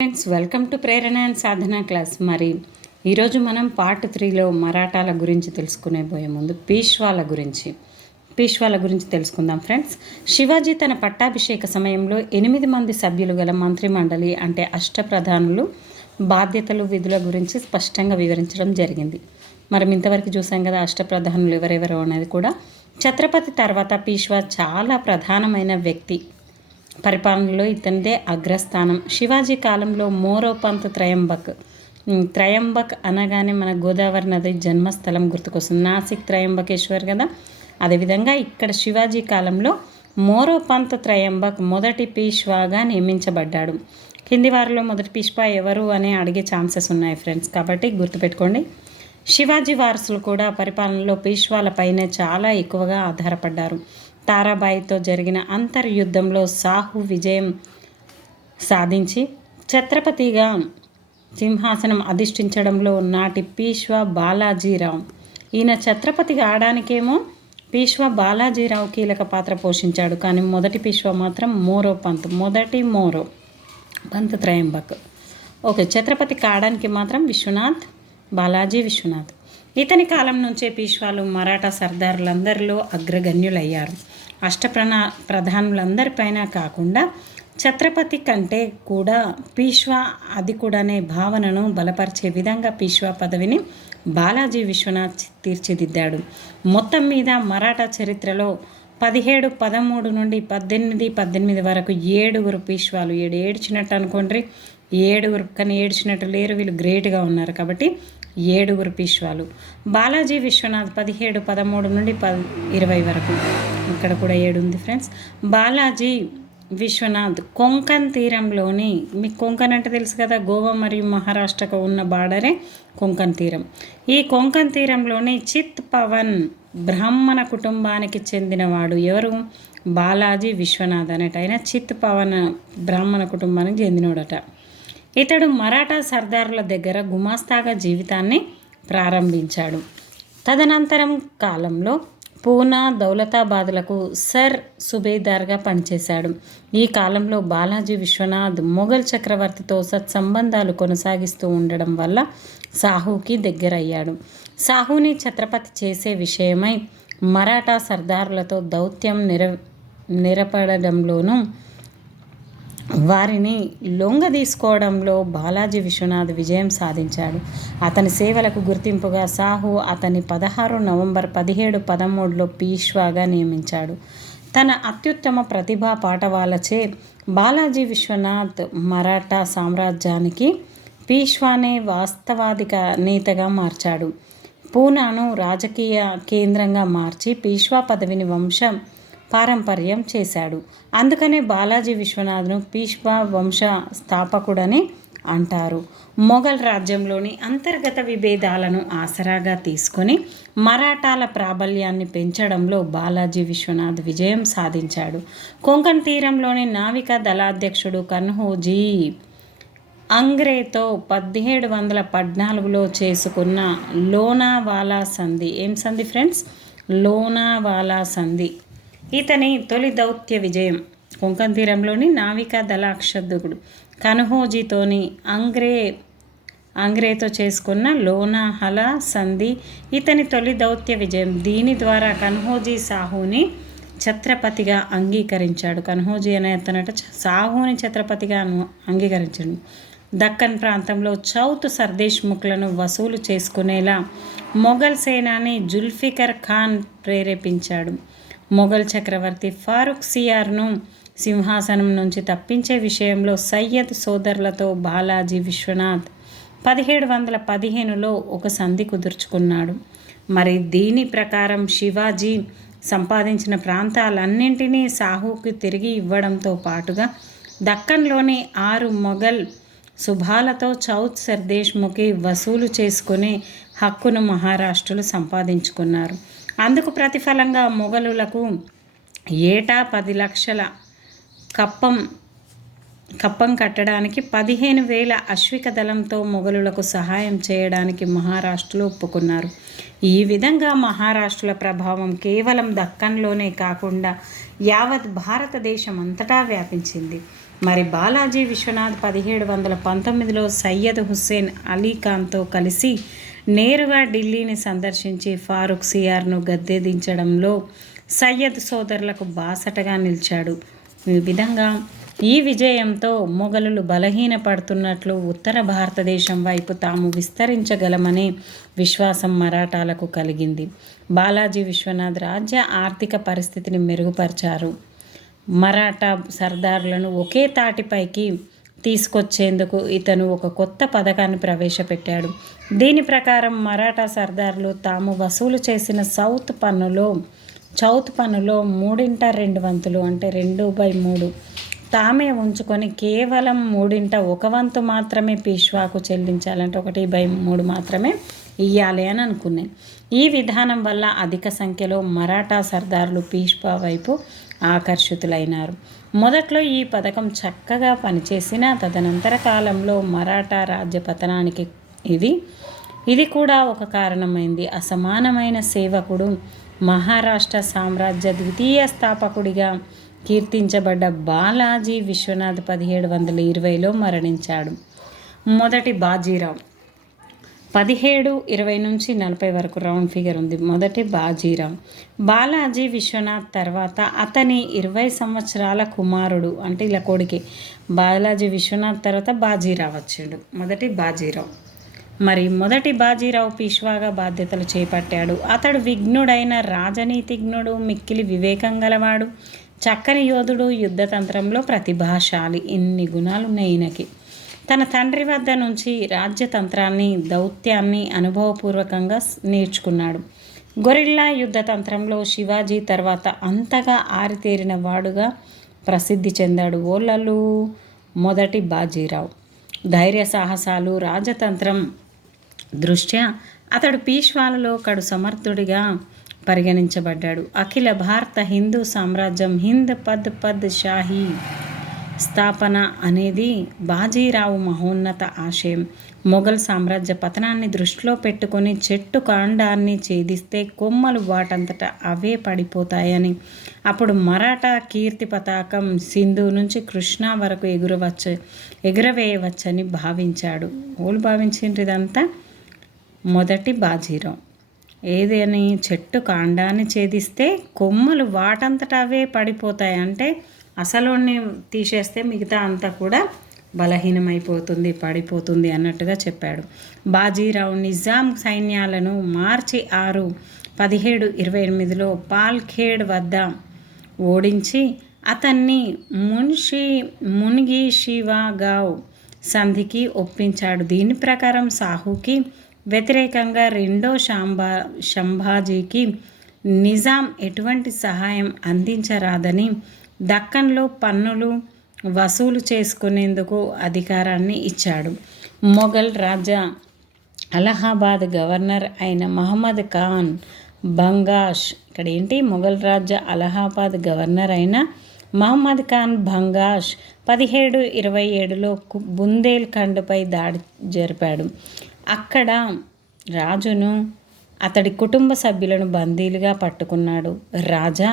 Friends, welcome to Prerana and Sadhana class. మరి ఈరోజు మనం పార్ట్ 3లో మరాఠాల గురించి తెలుసుకునే ముందు పీష్వాల గురించి తెలుసుకుందాం. ఫ్రెండ్స్, శివాజీ తన పట్టాభిషేక సమయంలో 8 మంది సభ్యులు గల మంత్రిమండలి అంటే అష్టప్రధానులు బాధ్యతలు విధుల గురించి స్పష్టంగా వివరించడం జరిగింది. మనం ఇంతవరకు చూసాం కదా, అష్టప్రధానులు ఎవరెవరో అనేది కూడా. ఛత్రపతి తర్వాత పీష్వా చాలా ప్రధానమైన వ్యక్తి. పరిపాలనలో ఇతనిదే అగ్రస్థానం. శివాజీ కాలంలో మోరోపంత్ త్రయంబక్ అనగానే మన గోదావరి నది జన్మస్థలం గుర్తుకొస్తుంది. నాసిక్ త్రయంబకేశ్వర్ కదా. అదేవిధంగా ఇక్కడ శివాజీ కాలంలో మోరోపంత్ త్రయంబక్ మొదటి పీష్వాగా నియమించబడ్డాడు. కింది వారిలో మొదటి పీష్వా ఎవరు అని అడిగే ఛాన్సెస్ ఉన్నాయి ఫ్రెండ్స్, కాబట్టి గుర్తుపెట్టుకోండి. శివాజీ వారసులు కూడా పరిపాలనలో పీష్వాలపైనే చాలా ఎక్కువగా ఆధారపడ్డారు. తారాబాయితో జరిగిన అంతర్యుద్ధంలో సాహు విజయం సాధించి ఛత్రపతిగా సింహాసనం అధిష్ఠించడంలో నాటి పీష్వా బాలాజీరావు. ఈయన ఛత్రపతిగా ఆడానికేమో పీష్వా బాలాజీరావు కీలక పాత్ర పోషించాడు. కానీ మొదటి పీష్వా మాత్రం మొదటి మోరోపంత్ త్రయంబక్. ఓకే, ఛత్రపతి కావడానికి మాత్రం బాలాజీ విశ్వనాథ్. ఇతని కాలం నుంచే పీష్వాలు మరాఠా సర్దారులందరిలో అగ్రగణ్యులయ్యారు. ప్రధానులందరిపైన కాకుండా ఛత్రపతి కంటే కూడా పీష్వా అధికుడనే భావనను బలపరిచే విధంగా పీష్వా పదవిని బాలాజీ విశ్వనాథ్ తీర్చిదిద్దాడు. మొత్తం మీద మరాఠా చరిత్రలో 1713 నుండి 1818 వరకు 7 పీష్వాలు. ఏడ్చినట్టు అనుకోండి, 7 కానీ ఏడ్చినట్టు లేరు, వీళ్ళు గ్రేట్గా ఉన్నారు కాబట్టి 7 పీష్వాలు. బాలాజీ విశ్వనాథ్ 1713 నుండి 20 వరకు. ఇక్కడ కూడా 7 ఉంది ఫ్రెండ్స్. బాలాజీ విశ్వనాథ్ కొంకన్ తీరంలోని, మీకు కొంకన్ అంటే తెలుసు కదా, గోవా మరియు మహారాష్ట్రకు ఉన్న బార్డరే కొంకన్ తీరం. ఈ కొంకన్ తీరంలోని చిత్ పవన్ బ్రాహ్మణ కుటుంబానికి చెందినవాడు. ఎవరు? బాలాజీ విశ్వనాథ్ అనేటైన చిత్ పవన్ బ్రాహ్మణ కుటుంబానికి చెందినవాడట. ఇతడు మరాఠా సర్దారుల దగ్గర గుమాస్తాగా జీవితాన్ని ప్రారంభించాడు. తదనంతరం కాలంలో పూనా, దౌలతాబాద్లకు సర్ సుబేదార్గా పనిచేశాడు. ఈ కాలంలో బాలాజీ విశ్వనాథ్ మొఘల్ చక్రవర్తితో సత్సంబంధాలు కొనసాగిస్తూ ఉండడం వల్ల సాహుకి దగ్గరయ్యాడు. సాహుని ఛత్రపతి చేసే విషయమై మరాఠా సర్దారులతో దౌత్యం నిరపడంలోనూ వారిని లొంగదీసుకోవడంలో బాలాజీ విశ్వనాథ్ విజయం సాధించాడు. అతని సేవలకు గుర్తింపుగా సాహు అతని 16 నవంబర్ 1713లో పీష్వాగా నియమించాడు. తన అత్యుత్తమ ప్రతిభా పాటవాలచే బాలాజీ విశ్వనాథ్ మరాఠా సామ్రాజ్యానికి పీష్వానే వాస్తవాధిక నేతగా మార్చాడు. పూనాను రాజకీయ కేంద్రంగా మార్చి పీష్వా పదవిని పారంపర్యం చేశాడు. అందుకనే బాలాజీ విశ్వనాథ్ను పీష్వా వంశ స్థాపకుడని అంటారు. మొఘల్ రాజ్యంలోని అంతర్గత విభేదాలను ఆసరాగా తీసుకొని మరాఠాల ప్రాబల్యాన్ని పెంచడంలో బాలాజీ విశ్వనాథ్ విజయం సాధించాడు. కొంకన్ తీరంలోని నావికా దళాధ్యక్షుడు కన్హోజీ అంగ్రేతో 1714లో చేసుకున్న లోనావాలా సంధి. ఏం సంధి ఫ్రెండ్స్? లోనావాలా సంధి ఇతని తొలి దౌత్య విజయం. కొంకన్ తీరంలోని నావికా దళాధ్యక్షుడు కన్హోజీతోని అంగ్రేతో చేసుకున్న లోనావాలా సంధి ఇతని తొలి దౌత్య విజయం. దీని ద్వారా కన్హోజీ సాహుని ఛత్రపతిగా అంగీకరించాడు. కన్హోజీ అనే అతనట సాహుని ఛత్రపతిగా అంగీకరించాడు. దక్కన్ ప్రాంతంలో చౌత్ సర్దేశ్ముఖ్లను వసూలు చేసుకునేలా మొఘల్ సేనాని జుల్ఫికర్ ఖాన్ ప్రేరేపించాడు. మొఘల్ చక్రవర్తి ఫారూక్ సియార్ను సింహాసనం నుంచి తప్పించే విషయంలో సయ్యద్ సోదరులతో బాలాజీ విశ్వనాథ్ 1715లో ఒక సంధి కుదుర్చుకున్నాడు. మరి దీని ప్రకారం శివాజీ సంపాదించిన ప్రాంతాలన్నింటినీ సాహుకి తిరిగి ఇవ్వడంతో పాటుగా దక్కన్లోని 6 మొఘల్ సుభాలతో చౌత్ సర్దేశ్ముఖి వసూలు చేసుకునే హక్కును మహారాష్ట్రలు సంపాదించుకున్నారు. అందుకు ప్రతిఫలంగా మొఘలులకు ఏటా 10 లక్షల కప్పం కట్టడానికి 15,000 అశ్విక దళంతో మొఘలులకు సహాయం చేయడానికి మహారాష్ట్రలు ఒప్పుకున్నారు. ఈ విధంగా మహారాష్ట్రుల ప్రభావం కేవలం దక్కన్లోనే కాకుండా యావత్ భారతదేశం అంతటా వ్యాపించింది. మరి బాలాజీ విశ్వనాథ్ 1719లో సయ్యద్ హుస్సేన్ అలీ ఖాన్తో కలిసి నేరుగా ఢిల్లీని సందర్శించి ఫారూక్ సియార్ను గద్దెదించడంలో సయ్యద్ సోదరులకు బాసటగా నిలిచాడు. ఈ విధంగా ఈ విజయంతో మొఘలులు బలహీనపడుతున్నట్లు ఉత్తర భారతదేశం వైపు తాము విస్తరించగలమనే విశ్వాసం మరాఠాలకు కలిగింది. బాలాజీ విశ్వనాథ్ రాజ్య ఆర్థిక పరిస్థితిని మెరుగుపరిచారు. మరాఠా సర్దారులను ఒకే తాటిపైకి తీసుకొచ్చేందుకు ఇతను ఒక కొత్త పథకాన్ని ప్రవేశపెట్టాడు. దీని ప్రకారం మరాఠా సర్దారులు తాము వసూలు చేసిన చౌత్ పన్నులో 2/3 అంటే 2/3 తామే ఉంచుకొని కేవలం 1/3 మాత్రమే పీష్వాకు చెల్లించాలంటే 1/3 మాత్రమే ఇయ్యాలి అని అనుకున్నాయి. ఈ విధానం వల్ల అధిక సంఖ్యలో మరాఠా సర్దారులు పీష్వా వైపు ఆకర్షితులైనారు. మొదట్లో ఈ పథకం చక్కగా పనిచేసిన తదనంతర కాలంలో మరాఠా రాజ్య పతనానికి ఇది కూడా ఒక కారణమైంది. అసమానమైన సేవకుడు, మహారాష్ట్ర సామ్రాజ్య ద్వితీయ స్థాపకుడిగా కీర్తించబడ్డ బాలాజీ విశ్వనాథ్ 1720లో మరణించాడు. మొదటి బాజీరావు 1720 నుంచి 40 వరకు రౌండ్ ఫిగర్ ఉంది. మొదటి బాజీరావు బాలాజీ విశ్వనాథ్ తర్వాత అతని 20 సంవత్సరాల కుమారుడు అంటే ఇలా కొడుకే బాలాజీ విశ్వనాథ్ తర్వాత బాజీరావు వచ్చాడు. మొదటి బాజీరావు మొదటి బాజీరావు పీష్వాగా బాధ్యతలు చేపట్టాడు. అతడు విఘ్నుడైన రాజనీతిజ్ఞుడు, మిక్కిలి వివేకం గలవాడు, చక్కని యోధుడు, యుద్ధతంత్రంలో ప్రతిభాశాలి. ఇన్ని గుణాలున్నాయి ఈయనకి. తన తండ్రి వద్ద నుంచి రాజ్యతంత్రాన్ని, దౌత్యాన్ని అనుభవపూర్వకంగా నేర్చుకున్నాడు. గొరిల్లా యుద్ధతంత్రంలో శివాజీ తర్వాత అంతగా ఆరితేరిన వాడుగా ప్రసిద్ధి చెందాడు. ఓలలు మొదటి బాజీరావు ధైర్య సాహసాలు, రాజతంత్రం దృష్ట్యా అతడు పీష్వాలలో కడు సమర్థుడిగా పరిగణించబడ్డాడు. అఖిల భారత హిందూ సామ్రాజ్యం హింద్ పద్ షాహీ స్థాపన అనేది బాజీరావు మహోన్నత ఆశయం. మొఘల్ సామ్రాజ్య పతనాన్ని దృష్టిలో పెట్టుకొని చెట్టు కాండాన్ని ఛేదిస్తే కొమ్మలు వాటంతట అవే పడిపోతాయని, అప్పుడు మరాఠా కీర్తి పతాకం సింధు నుంచి కృష్ణా వరకు ఎగురవేయవచ్చని భావించాడు. ఓళ్ళు భావించిండ్రు ఇదంతా. మొదటి బాజీరావు ఏదని చెట్టు కాండాన్ని ఛేదిస్తే కొమ్మలు వాటంతట అవే పడిపోతాయి అంటే అసలుని తీసేస్తే మిగతా అంతా కూడా బలహీనమైపోతుంది, పడిపోతుంది అన్నట్టుగా చెప్పాడు. బాజీరావు నిజాం సైన్యాలను మార్చి 6, 1728లో పాల్ఖేడ్ వద్ద ఓడించి అతన్ని మున్షివాగావ్ సంధికి ఒప్పించాడు. దీని ప్రకారం సాహుకి వ్యతిరేకంగా రెండో సంభాజీకి నిజాం ఎటువంటి సహాయం అందించరాదని, దక్కన్లో పన్నులు వసూలు చేసుకునేందుకు అధికారాన్ని ఇచ్చాడు. మొఘల్ రాజా అలహాబాద్ గవర్నర్ అయిన మహమ్మద్ ఖాన్ బంగాష్ మొఘల్ రాజా అలహాబాద్ గవర్నర్ అయిన మహమ్మద్ ఖాన్ బంగాష్ 1727లో బుందేల్ఖండ్పై దాడి జరిపాడు. అక్కడ రాజును అతడి కుటుంబ సభ్యులను బందీలుగా పట్టుకున్నాడు. రాజా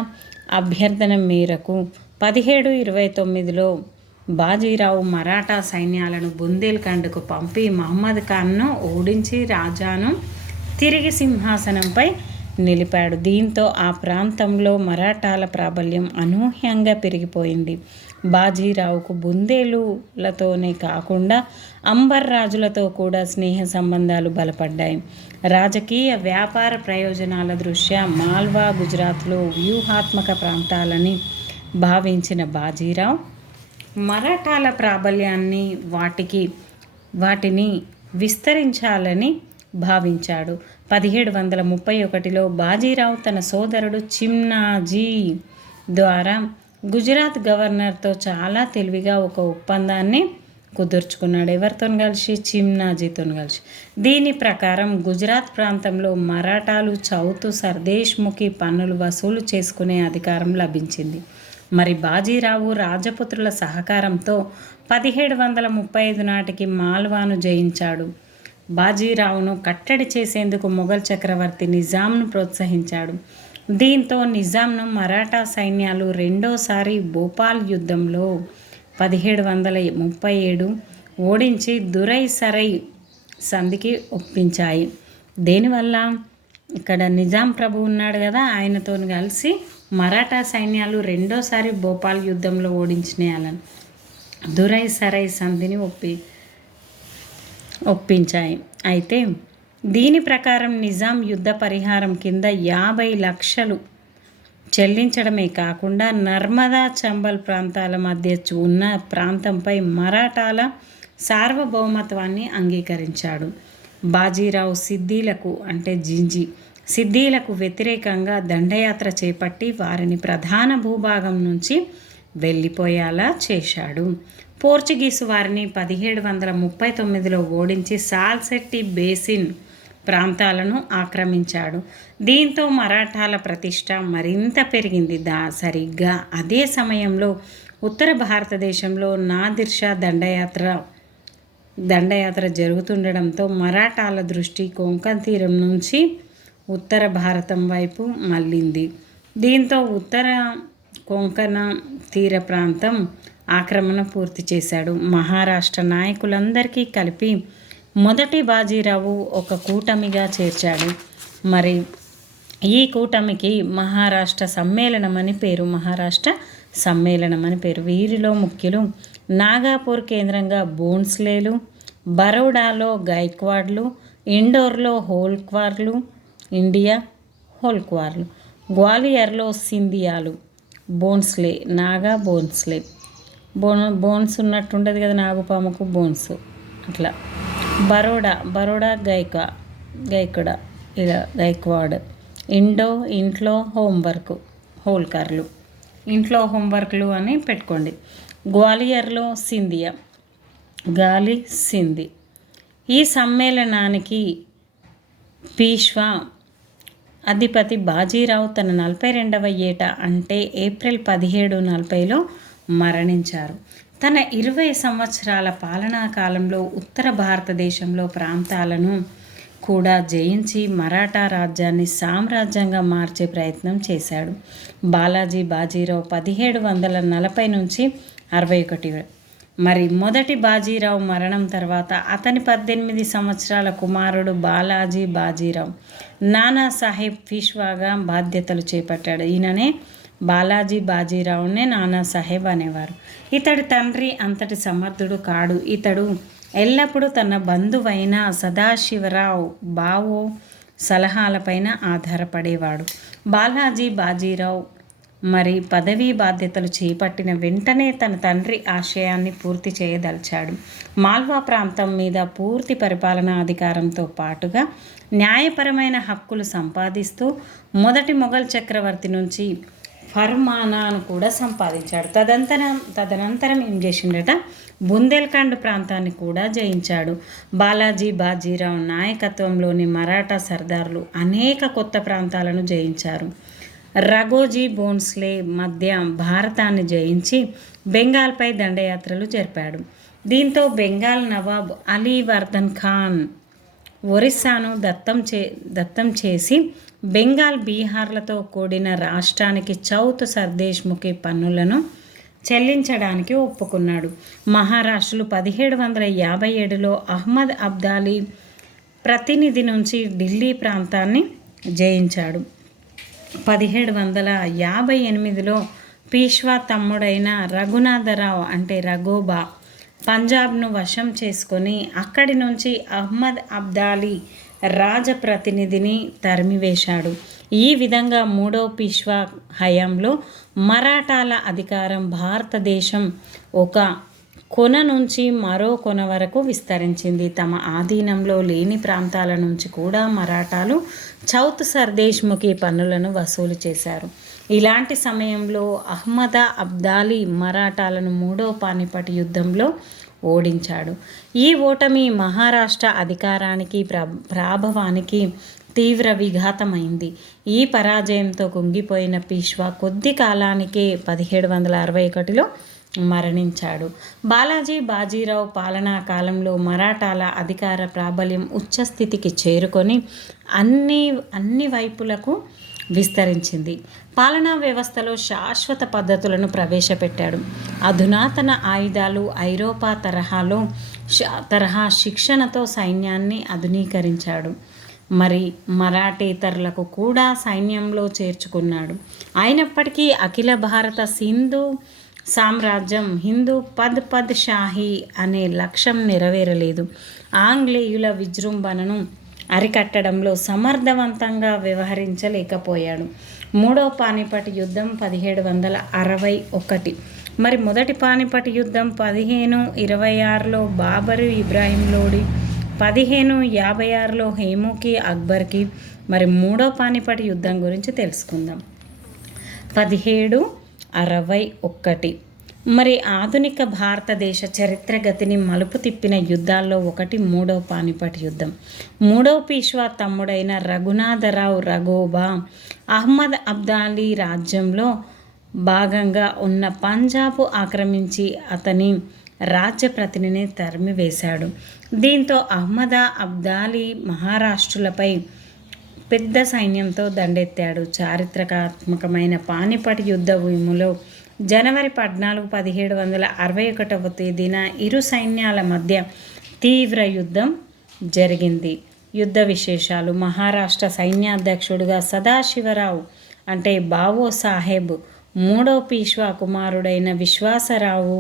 అభ్యర్థన మేరకు 1729లో బాజీరావు మరాఠా సైన్యాలను బుందేల్ఖండ్కు పంపి మహమ్మద్ ఖాన్ను ఓడించి రాజాను తిరిగి సింహాసనంపై నిలిపాడు. దీంతో ఆ ప్రాంతంలో మరాఠాల ప్రాబల్యం అనూహ్యంగా పెరిగిపోయింది. బాజీరావుకు బుందేలులతోనే కాకుండా అంబర్ రాజులతో కూడా స్నేహ సంబంధాలు బలపడ్డాయి. రాజకీయ, వ్యాపార ప్రయోజనాల దృష్ట్యా మాల్వా, గుజరాత్లో వ్యూహాత్మక ప్రాంతాలని భావించిన బాజీరావు మరాఠాల ప్రాబల్యాన్ని వాటిని విస్తరించాలని భావించాడు. 1731లో బాజీరావు తన సోదరుడు చిమ్నాజీ ద్వారా గుజరాత్ గవర్నర్తో చాలా తెలివిగా ఒక ఒప్పందాన్ని కుదుర్చుకున్నాడు. ఎవరితో కలిసి? చిమ్నాజీతో కలిసి. దీని ప్రకారం గుజరాత్ ప్రాంతంలో మరాఠాలు చౌతు సర్దేశ్ముఖి పన్నులు వసూలు చేసుకునే అధికారం లభించింది. బాజీరావు రాజపుత్రుల సహకారంతో 1735 నాటికి మాల్వాను జయించాడు. బాజీరావును కట్టడి చేసేందుకు మొఘల్ చక్రవర్తి నిజాంను ప్రోత్సహించాడు. దీంతో నిజాంను మరాఠా సైన్యాలు రెండోసారి భోపాల్ యుద్ధంలో 1737 ఓడించి దురై సరై సంధికి ఒప్పించాయి. దేనివల్ల ఇక్కడ నిజాం ప్రభు ఉన్నాడు కదా, ఆయనతో కలిసి మరాఠా సైన్యాలు రెండోసారి భోపాల్ యుద్ధంలో ఓడించినాయాలని దురై సరై సంధిని ఒప్పించాయి. అయితే దీని ప్రకారం నిజాం యుద్ధ పరిహారం కింద 50 లక్షలు చెల్లించడమే కాకుండా నర్మదా చంబల్ ప్రాంతాల మధ్య ఉన్న ప్రాంతంపై మరాఠాల సార్వభౌమత్వాన్ని అంగీకరించాడు. బాజీరావు సిద్దీలకు వ్యతిరేకంగా దండయాత్ర చేపట్టి వారిని ప్రధాన భూభాగం నుంచి వెళ్ళిపోయేలా చేశాడు. పోర్చుగీసు వారిని 1739లో ఓడించి సాల్సెట్టి బేసిన్ ప్రాంతాలను ఆక్రమించాడు. దీంతో మరాఠాల ప్రతిష్ట మరింత పెరిగింది. సరిగ్గా అదే సమయంలో ఉత్తర భారతదేశంలో నాదిర్ షా దండయాత్ర జరుగుతుండడంతో మరాఠాల దృష్టి కొంకణ్ తీరం నుంచి ఉత్తర భారతం వైపు మళ్ళింది. దీంతో ఉత్తర కొంకణ తీర ప్రాంతం ఆక్రమణ పూర్తి చేశాడు. మహారాష్ట్ర నాయకులందరికీ కలిపి మొదటి బాజీరావు ఒక కూటమిగా చేర్చాడు. మరి ఈ కూటమికి మహారాష్ట్ర సమ్మేళనం అని పేరు. వీరిలో ముఖ్యులు నాగాపూర్ కేంద్రంగా భోన్స్లేలు, బరోడాలో గైక్వాడ్లు, ఇండోర్లో హోల్క్వార్లు, గ్వాలియర్లో సింధియాలు. బోన్స్లే బోన్స్ ఉన్నట్టుండదు కదా నాగుపాముకు బోన్స్ అట్లా. బరోడా గైక్వాడ్. ఇంట్లో హోంవర్క్లు అని పెట్టుకోండి. గ్వాలియర్లో సింధి. ఈ సమ్మేళనానికి పీష్వా అధిపతి బాజీరావు తన 42వ ఏట అంటే ఏప్రిల్ 1740లో మరణించారు. తన 20 సంవత్సరాల పాలనా కాలంలో ఉత్తర భారతదేశంలో ప్రాంతాలను కూడా జయించి మరాఠా రాజ్యాన్ని సామ్రాజ్యంగా మార్చే ప్రయత్నం చేశాడు. బాజీరావు 1740 నుంచి 61. మరి మొదటి బాజీరావు మరణం తర్వాత అతని 18 సంవత్సరాల కుమారుడు బాజీరావు నానాసాహెబ్ పీష్వాగా బాధ్యతలు చేపట్టాడు. ఈయననే బాజీరావునే నానాసాహెబ్ అనేవారు. ఇతడి తండ్రి అంతటి సమర్థుడు కాడు. ఇతడు ఎల్లప్పుడూ తన బంధువైన సదాశివరావు బావో సలహాలపైన ఆధారపడేవాడు. బాజీరావు మరి పదవీ బాధ్యతలు చేపట్టిన వెంటనే తన తండ్రి ఆశయాన్ని పూర్తి చేయదలిచాడు. మాల్వా ప్రాంతం మీద పూర్తి పరిపాలనా అధికారంతో పాటుగా న్యాయపరమైన హక్కులు సంపాదిస్తూ మొదటి మొఘల్ చక్రవర్తి నుంచి ఫర్మానాను కూడా సంపాదించాడు. తదనంతరం ఏం చేసిండట, బుందేల్ఖండ్ ప్రాంతాన్ని కూడా జయించాడు. బాజీరావు నాయకత్వంలోని మరాఠా సర్దార్లు అనేక కొత్త ప్రాంతాలను జయించారు. రఘోజీ భోన్స్లే మధ్య భారతాన్ని జయించి బెంగాల్పై దండయాత్రలు జరిపాడు. దీంతో బెంగాల్ నవాబ్ అలీవర్ధన్ ఖాన్ ఒరిస్సాను దత్తం చేసి బెంగాల్, బీహార్లతో కూడిన రాష్ట్రానికి చౌత్ సర్దేశ్ముఖి పన్నులను చెల్లించడానికి ఒప్పుకున్నాడు. మహారాష్ట్రలు 1757లో అహ్మద్ అబ్దాలీ ప్రతినిధి నుంచి ఢిల్లీ ప్రాంతాన్ని జయించాడు. 1758లో పీష్వా తమ్ముడైన రఘునాథరావు అంటే రఘోబా పంజాబ్ను వశం చేసుకొని అక్కడి నుంచి అహ్మద్ అబ్దాలీ రాజప్రతినిధిని తరిమివేశాడు. ఈ విధంగా మూడో పీష్వా హయాంలో మరాఠాల అధికారం భారతదేశం ఒక కొన నుంచి మరో కొన వరకు విస్తరించింది. తమ ఆధీనంలో లేని ప్రాంతాల నుంచి కూడా మరాఠాలు చౌత్ సర్దేశ్ముఖి పన్నులను వసూలు చేశారు. ఇలాంటి సమయంలో అహ్మద్ అబ్దాలీ మరాఠాలను మూడో పానిపట్ యుద్ధంలో ఓడించాడు. ఈ ఓటమి మహారాష్ట్ర అధికారానికి ప్రాభవానికి తీవ్ర విఘాతమైంది. ఈ పరాజయంతో కుంగిపోయిన పీష్వా కొద్ది కాలానికే 1761లో మరణించాడు. బాజీరావు పాలనా కాలంలో మరాఠాల అధికార ప్రాబల్యం ఉచ్చస్థితికి చేరుకొని అన్ని వైపులకు విస్తరించింది. పాలనా వ్యవస్థలో శాశ్వత పద్ధతులను ప్రవేశపెట్టాడు. అధునాతన ఆయుధాలు, ఐరోపా తరహా శిక్షణతో సైన్యాన్ని ఆధునీకరించాడు. మరి మరాఠేతరులకు కూడా సైన్యంలో చేర్చుకున్నాడు. అయినప్పటికీ అఖిల భారత సింధు సామ్రాజ్యం హిందూ పద్ షాహీ అనే లక్ష్యం నెరవేరలేదు. ఆంగ్లేయుల విజృంభణను అరికట్టడంలో సమర్థవంతంగా వ్యవహరించలేకపోయాడు. మూడవ పానిపట్ యుద్ధం 1761. మరి మొదటి పానిపట్ యుద్ధం 1526లో బాబరు ఇబ్రాహిం లోడి, 1556లో హేమూకి అక్బర్కి. మరి మూడో పానిపట్ యుద్ధం గురించి తెలుసుకుందాం. 1761. మరి ఆధునిక భారతదేశ చరిత్ర గతిని మలుపు తిప్పిన యుద్ధాల్లో ఒకటి మూడవ పానిపట్ యుద్ధం. మూడవ పీష్వా తమ్ముడైన రఘునాథరావు రఘోబా అహ్మద్ అబ్దాలీ రాజ్యంలో భాగంగా ఉన్న పంజాబ్ ఆక్రమించి అతని రాజ్య ప్రతినిధిని తరిమివేశాడు. దీంతో అహ్మద్ అబ్దాలీ మహారాష్ట్రులపై పెద్ద సైన్యంతో దండెత్తాడు. చారిత్రాత్మకమైన పానిపట్ యుద్ధ భూమిలో జనవరి 14, 1761 తేదీన ఇరు సైన్యాల మధ్య తీవ్ర యుద్ధం జరిగింది. యుద్ధ విశేషాలు: మహారాష్ట్ర సైన్యాధ్యక్షుడిగా సదాశివరావు అంటే బావో సాహెబ్, మూడవ పీష్వా కుమారుడైన విశ్వాసరావు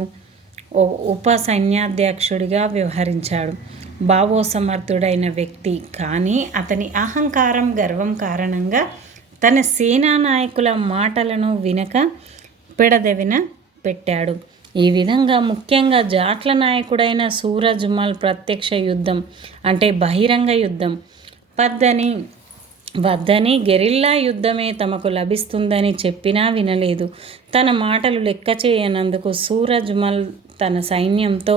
ఉప సైన్యాధ్యక్షుడిగా వ్యవహరించాడు. బావో సమర్థుడైన వ్యక్తి, కానీ అతని అహంకారం, గర్వం కారణంగా తన సేనా నాయకుల మాటలను వినక పెడదెవిన పెట్టాడు. ఈ విధంగా ముఖ్యంగా జాట్ల నాయకుడైన సూరజ్మల్ ప్రత్యక్ష యుద్ధం అంటే బహిరంగ యుద్ధం వద్దని, గెరిల్లా యుద్ధమే తమకు లభిస్తుందని చెప్పినా వినలేదు. తన మాటలు లెక్క చేయనందుకు సూరజ్మల్ తన సైన్యంతో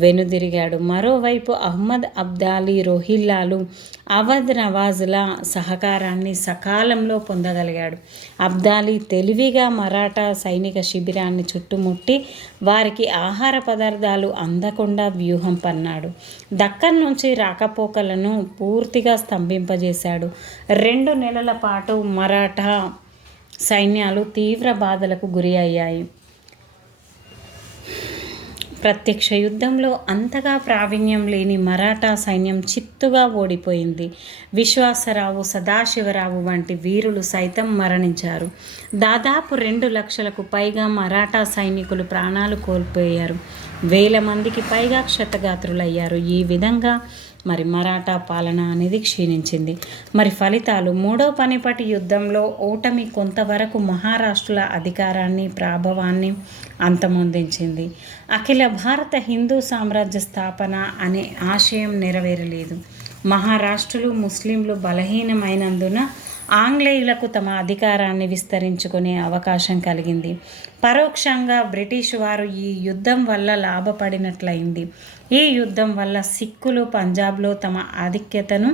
వెనుదిరిగాడు. మరోవైపు అహ్మద్ అబ్దాలీ రోహిల్లాలు అవధ్ నవాజ్ల సహకారాన్ని సకాలంలో పొందగలిగాడు. అబ్దాలీ తెలివిగా మరాఠా సైనిక శిబిరాన్ని చుట్టుముట్టి వారికి ఆహార పదార్థాలు అందకుండా వ్యూహం పన్నాడు. దక్కన్ నుంచి రాకపోకలను పూర్తిగా స్తంభింపజేశాడు. 2 నెలల పాటు మరాఠా సైన్యాలు తీవ్ర బాధలకు గురి అయ్యాయి. ప్రత్యక్ష యుద్ధంలో అంతగా ప్రావీణ్యం లేని మరాఠా సైన్యం చిత్తుగా ఓడిపోయింది. విశ్వాసరావు, సదాశివరావు వంటి వీరులు సైతం మరణించారు. దాదాపు 2 లక్షలకు పైగా మరాఠా సైనికులు ప్రాణాలు కోల్పోయారు. 1000 మందికి పైగా క్షతగాత్రులయ్యారు. ఈ విధంగా మరి మరాఠా పాలన అనేది క్షీణించింది. మరి ఫలితాలు: మూడో పానిపట్ యుద్ధంలో ఓటమి కొంతవరకు మహారాష్ట్రుల అధికారాన్ని, ప్రాభవాన్ని అంతమొందించింది. అఖిల భారత హిందూ సామ్రాజ్య స్థాపన అనే ఆశయం నెరవేరలేదు. మహారాష్ట్రులు ముస్లింలు బలహీనమైనందున ఆంగ్లేయులకు తమ అధికారాన్ని విస్తరించుకునే అవకాశం కలిగింది. పరోక్షంగా బ్రిటిష్ వారు ఈ యుద్ధం వల్ల లాభపడినట్లయింది. ఈ యుద్ధం వల్ల సిక్కులు పంజాబ్లో తమ ఆధిక్యతను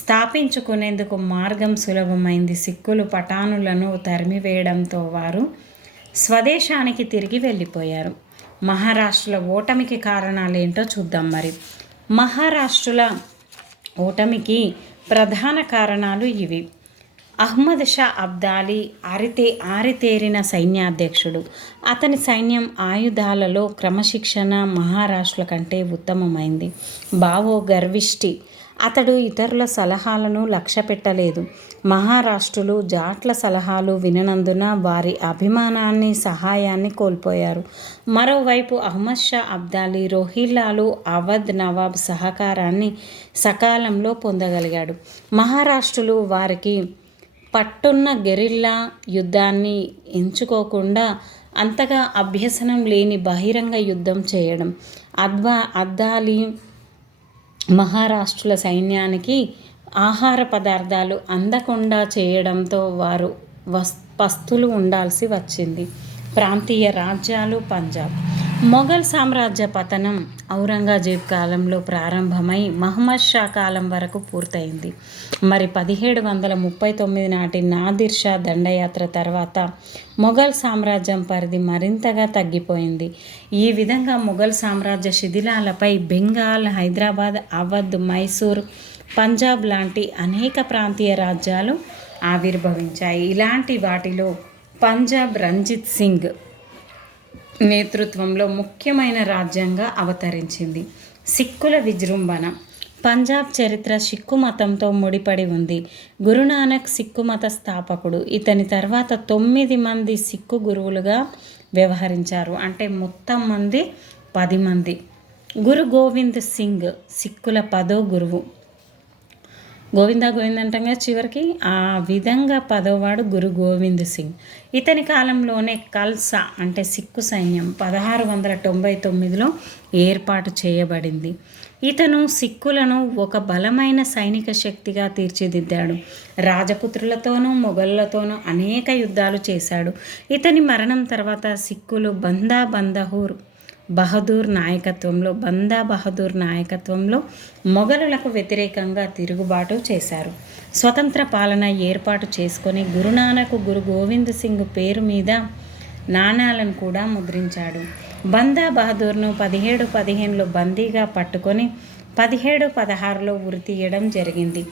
స్థాపించుకునేందుకు మార్గం సులభమైంది. సిక్కులు పఠానులను తరిమివేయడంతో వారు స్వదేశానికి తిరిగి వెళ్ళిపోయారు. మహారాష్ట్రుల ఓటమికి కారణాలేంటో చూద్దాం. మరి మహారాష్ట్రుల ఓటమికి ప్రధాన కారణాలు ఇవి: అహ్మద్ షా అబ్దాలీ ఆరితేరిన సైన్యాధ్యక్షుడు. అతని సైన్యం ఆయుధాలలో క్రమశిక్షణ మహారాష్ట్రుల కంటే ఉత్తమమైంది. బావో గర్విష్టి. అతడు ఇతరుల సలహాలను లక్ష్యపెట్టలేదు. మహారాష్ట్రులు జాట్ల సలహాలు విననందున వారి అభిమానాన్ని, సహాయాన్ని కోల్పోయారు. మరోవైపు అహ్మద్ షా అబ్దాలీ రోహిల్లాలు అవధ్ నవాబ్ సహకారాన్ని సకాలంలో పొందగలిగాడు. మహారాష్ట్రులు వారికి పట్టున్న గెరిల్లా యుద్ధాన్ని ఎంచుకోకుండా అంతగా అభ్యసనం లేని బహిరంగ యుద్ధం చేయడం, అబ్దాలీ మహారాష్ట్రుల సైన్యానికి ఆహార పదార్థాలు అందకుండా చేయడంతో వారు పస్తులు ఉండాల్సి వచ్చింది. ప్రాంతీయ రాజ్యాలు: పంజాబ్. మొఘల్ సామ్రాజ్య పతనం ఔరంగజేబ్ కాలంలో ప్రారంభమై మహమ్మద్ షా కాలం వరకు పూర్తయింది. మరి 1739 నాటి నాదిర్ షా దండయాత్ర తర్వాత మొఘల్ సామ్రాజ్యం పరిధి మరింతగా తగ్గిపోయింది. ఈ విధంగా మొఘల్ సామ్రాజ్య శిథిలాలపై బెంగాల్, హైదరాబాద్, అవధ్, మైసూర్, పంజాబ్ లాంటి అనేక ప్రాంతీయ రాజ్యాలు ఆవిర్భవించాయి. ఇలాంటి వాటిలో పంజాబ్ రంజిత్ సింగ్ నేతృత్వంలో ముఖ్యమైన రాజ్యంగా అవతరించింది. సిక్కుల విజృంభణ. పంజాబ్ చరిత్ర సిక్కు మతంతో ముడిపడి ఉంది. గురునానక్ సిక్కు మత స్థాపకుడు. ఇతని తర్వాత 9 మంది సిక్కు గురువులుగా వ్యవహరించారు. అంటే మొత్తం మంది 10 మంది. గురు గోవింద్ సింగ్ సిక్కుల 10వ గురువు. గోవింద అంటంగా చివరికి ఆ విధంగా 10వవాడు గురు గోవింద్ సింగ్. ఇతని కాలంలోనే ఖల్సా అంటే సిక్కు సైన్యం 1699లో ఏర్పాటు చేయబడింది. ఇతను సిక్కులను ఒక బలమైన సైనిక శక్తిగా తీర్చిదిద్దాడు. రాజపుత్రులతోనూ మొఘలులతోనూ అనేక యుద్ధాలు చేశాడు. ఇతని మరణం తర్వాత సిక్కులు బందా బహదూర్ నాయకత్వంలో మొఘలులకు వ్యతిరేకంగా తిరుగుబాటు చేశారు. స్వతంత్ర పాలన ఏర్పాటు చేసుకొని గురునానక్ గురు గోవింద్ సింగ్ పేరు మీద నాణాలను కూడా ముద్రించాడు. బందా బహదూర్ను 1715లో బందీగా పట్టుకొని 1716లో ఉరి తీయడం జరిగింది.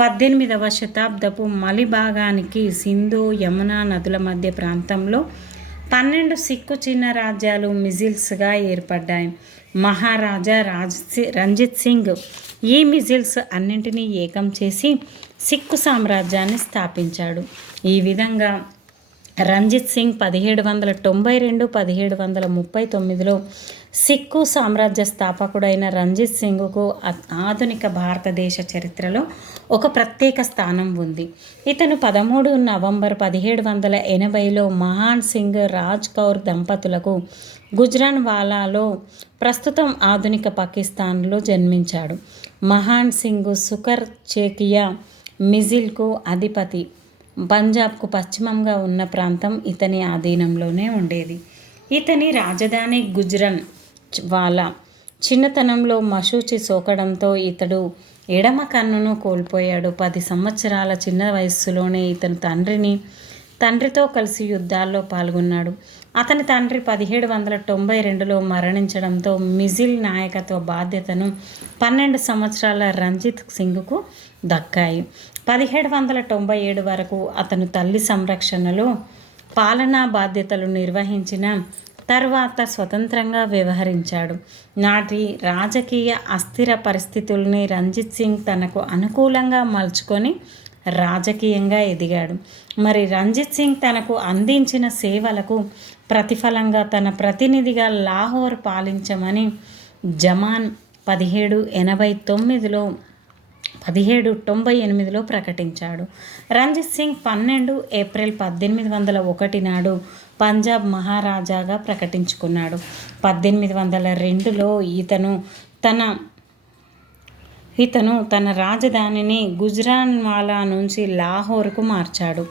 18వ శతాబ్దపు మలిభాగానికి సింధు యమునా నదుల మధ్య ప్రాంతంలో 12 సిక్కు చిన్న రాజ్యాలు మిజిల్స్గా ఏర్పడ్డాయి. మహారాజా రంజిత్ సింగ్ ఈ మిజిల్స్ అన్నింటినీ ఏకం చేసి సిక్కు సామ్రాజ్యాన్ని స్థాపించాడు. ఈ విధంగా రంజిత్ సింగ్ 1792-1739లో సిక్కు సామ్రాజ్య స్థాపకుడైన రంజిత్ సింగ్కు ఆధునిక భారతదేశ చరిత్రలో ఒక ప్రత్యేక స్థానం ఉంది. ఇతను 13 నవంబర్ 1780లో మహాన్ సింగ్ రాజ్ కౌర్ దంపతులకు గుజ్రాన్వాలాలో ప్రస్తుతం ఆధునిక పాకిస్తాన్లో జన్మించాడు. మహాన్ సింగ్ సుకర్ చేకియా మిజిల్కు అధిపతి. పంజాబ్కు పశ్చిమంగా ఉన్న ప్రాంతం ఇతని ఆధీనంలోనే ఉండేది. ఇతని రాజధాని గుజ్రన్ వాలా. చిన్నతనంలో మశూచి సోకడంతో ఇతడు ఎడమ కన్నును కోల్పోయాడు. 10 సంవత్సరాల చిన్న వయస్సులోనే ఇతను తండ్రితో కలిసి యుద్ధాల్లో పాల్గొన్నాడు. అతని తండ్రి 1792లో మరణించడంతో మిజిల్ నాయకత్వ బాధ్యతను 12 సంవత్సరాల రంజిత్ సింగ్కు దక్కాయి. 1797 వరకు అతను తల్లి సంరక్షణలో పాలనా బాధ్యతలు నిర్వహించిన తర్వాత స్వతంత్రంగా వ్యవహరించాడు. నాటి రాజకీయ అస్థిర పరిస్థితుల్ని రంజిత్ సింగ్ తనకు అనుకూలంగా మలుచుకొని రాజకీయంగా ఎదిగాడు. మరి రంజిత్ సింగ్ తనకు అందించిన సేవలకు ప్రతిఫలంగా తన ప్రతినిధిగా లాహోర్ పాలించమని జమాన్ 1798లో ప్రకటించాడు. రంజిత్ సింగ్ 12 ఏప్రిల్ 1801 నాడు పంజాబ్ మహారాజాగా ప్రకటించుకున్నాడు. 1802లో ఇతను తన రాజధానిని గుజ్రాన్వాలా నుంచి లాహోర్కు మార్చాడు.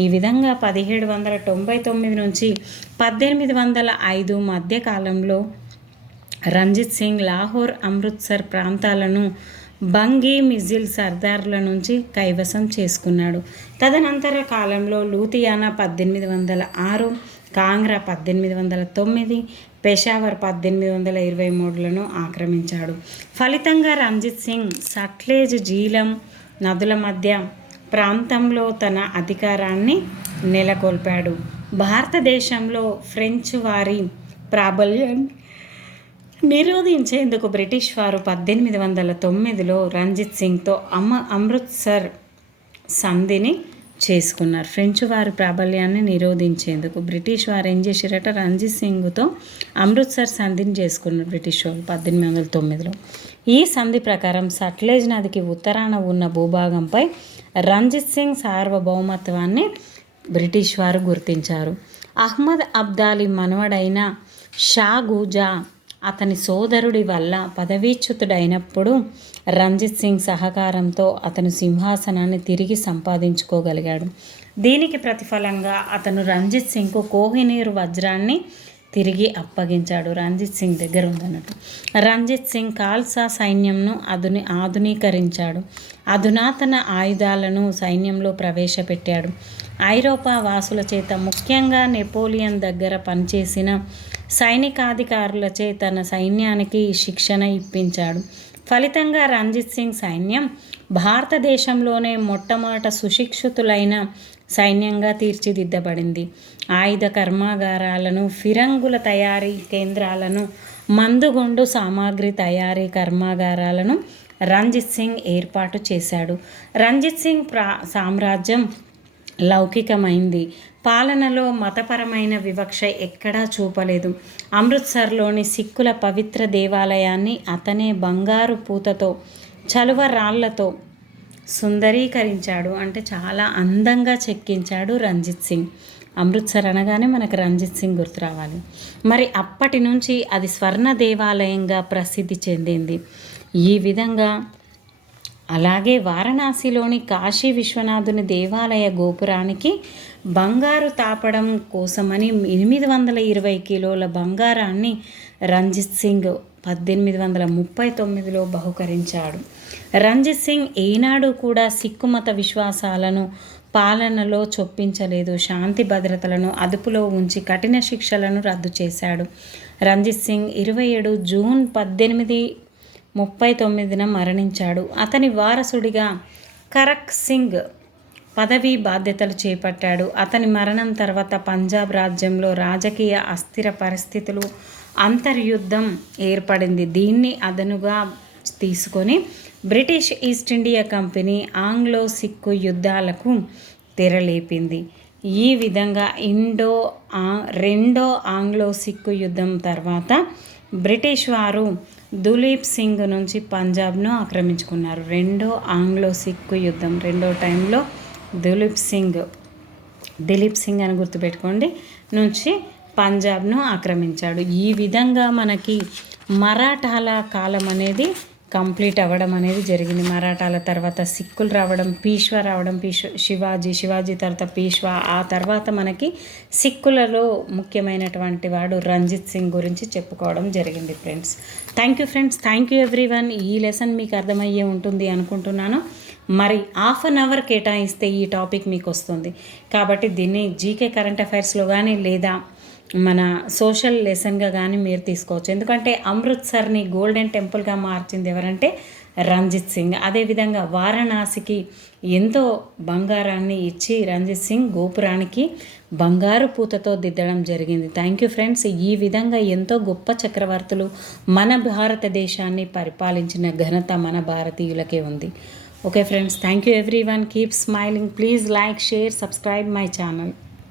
ఈ విధంగా 1799 నుంచి 1805 మధ్య కాలంలో రంజిత్ సింగ్ లాహోర్, అమృత్సర్ ప్రాంతాలను బంగీ మిజిల్ సర్దార్ల నుంచి కైవసం చేసుకున్నాడు. తదనంతర కాలంలో లూధియానా 1806, కాంగ్రా 1809, పెషావర్ 1823లను ఆక్రమించాడు. ఫలితంగా రంజిత్ సింగ్ సట్లెజ్, జీలం నదుల మధ్య ప్రాంతంలో తన అధికారాన్ని నెలకొల్పాడు. భారతదేశంలో ఫ్రెంచ్ వారి ప్రాబల్యాన్ని నిరోధించేందుకు బ్రిటిష్ వారు 1809లో రంజిత్ సింగ్తో అమృత్సర్ సంధిని చేసుకున్నారు. ఫ్రెంచ్ వారి ప్రాబల్యాన్ని నిరోధించేందుకు బ్రిటిష్ వారు ఏం చేశారట, రంజిత్ సింగ్తో అమృత్సర్ సంధిని చేసుకున్నారు బ్రిటిష్ వారు 1809లో. ఈ సంధి ప్రకారం సట్లెజ్ నదికి ఉత్తరాన ఉన్న భూభాగంపై రంజిత్ సింగ్ సార్వభౌమత్వాన్ని బ్రిటిష్ వారు గుర్తించారు. అహ్మద్ అబ్దాలీ మనవడైన షా గుజా అతని సోదరుడి వల్ల పదవీచ్యుతుడైనప్పుడు రంజిత్ సింగ్ సహకారంతో అతను సింహాసనాన్ని తిరిగి సంపాదించుకోగలిగాడు. దీనికి ప్రతిఫలంగా అతను రంజిత్ సింగ్కు కోహినూర్ వజ్రాన్ని తిరిగి అప్పగించాడు. రంజిత్ సింగ్ దగ్గర ఉందన్నట్టు. రంజిత్ సింగ్ ఖాల్సా సైన్యంను ఆధునీకరించాడు. అధునాతన ఆయుధాలను సైన్యంలో ప్రవేశపెట్టాడు. ఐరోపా వాసుల చేత, ముఖ్యంగా నెపోలియన్ దగ్గర పనిచేసిన సైనికాధికారులచే తన సైన్యానికి శిక్షణ ఇప్పించాడు. ఫలితంగా రంజిత్ సింగ్ సైన్యం భారతదేశంలోనే మొట్టమొదట సుశిక్షితులైన సైన్యంగా తీర్చిదిద్దబడింది. ఆయుధ కర్మాగారాలను, ఫిరంగుల తయారీ కేంద్రాలను, మందుగుండు సామాగ్రి తయారీ కర్మాగారాలను రంజిత్ సింగ్ ఏర్పాటు చేశాడు. రంజిత్ సింగ్ సామ్రాజ్యం లౌకికమైంది. పాలనలో మతపరమైన వివక్ష ఎక్కడా చూపలేదు. అమృత్సర్లోని సిక్కుల పవిత్ర దేవాలయాన్ని అతనే బంగారు పూతతో, చలువ రాళ్లతో సుందరీకరించాడు. అంటే చాలా అందంగా చెక్కించాడు రంజిత్ సింగ్. అమృత్సర్ అనగానే మనకు రంజిత్ సింగ్ గుర్తు రావాలి. మరి అప్పటి నుంచి అది స్వర్ణ దేవాలయంగా ప్రసిద్ధి చెందింది. ఈ విధంగా అలాగే వారణాసిలోని కాశీ విశ్వనాథుని దేవాలయ గోపురానికి బంగారు తాపడం కోసమని 820 కిలోల బంగారాన్ని రంజిత్ సింగ్ 1839లో బహుకరించాడు. రంజిత్ సింగ్ ఏనాడు కూడా సిక్కు మత విశ్వాసాలను పాలనలో చొప్పించలేదు. శాంతి భద్రతలను అదుపులో ఉంచి కఠిన శిక్షలను రద్దు చేశాడు. రంజిత్ సింగ్ 27 జూన్ 1839 మరణించాడు. అతని వారసుడిగా కరక్ సింగ్ పదవీ బాధ్యతలు చేపట్టాడు. అతని మరణం తర్వాత పంజాబ్ రాజ్యంలో రాజకీయ అస్థిర పరిస్థితులు, అంతర్యుద్ధం ఏర్పడింది. దీన్ని అదనుగా తీసుకొని British East India Company Anglo Sikh యుద్ధాలకు తెరలేపింది. ఈ విధంగా రెండో ఆంగ్లో సిక్కు యుద్ధం తర్వాత బ్రిటిష్ వారు దులీప్ సింగ్ నుంచి పంజాబ్ను ఆక్రమించుకున్నారు. రెండో ఆంగ్లో సిక్కు యుద్ధం రెండో టైంలో దిలీప్ సింగ్ అని గుర్తుపెట్టుకోండి నుంచి పంజాబ్ను ఆక్రమించాడు. ఈ విధంగా మనకి మరాఠాల కాలం అనేది కంప్లీట్ అవ్వడం అనేది జరిగింది. మరాఠాల తర్వాత సిక్కులు రావడం, పీష్వా రావడం, శివాజీ తర్వాత పీష్వా. ఆ తర్వాత మనకి సిక్కులలో ముఖ్యమైనటువంటి వాడు రంజిత్ సింగ్ గురించి చెప్పుకోవడం జరిగింది friends. Thank you friends, thank you everyone. ఈ లెసన్ మీకు అర్థమయ్యే ఉంటుంది అనుకుంటున్నాను. మరి ½ అన్ అవర్ కేటాయిస్తే ఈ టాపిక్ మీకు వస్తుంది కాబట్టి దీన్ని జీకే కరెంట్ అఫైర్స్లో కానీ లేదా మన సోషల్ లెసన్గా కానీ మీరు తీసుకోవచ్చు. ఎందుకంటే అమృత్సర్ని గోల్డెన్ టెంపుల్గా మార్చింది ఎవరంటే రంజిత్ సింగ్. అదేవిధంగా వారణాసికి ఎంతో బంగారాన్ని ఇచ్చి రంజిత్ సింగ్ గోపురానికి బంగారు పూతతో దిద్దడం జరిగింది. Thank you friends. ఈ విధంగా ఎంతో గొప్ప చక్రవర్తులు మన భారతదేశాన్ని పరిపాలించిన ఘనత మన భారతీయులకే ఉంది. Okay friends, thank you everyone. Keep smiling. Please like, share, subscribe my channel.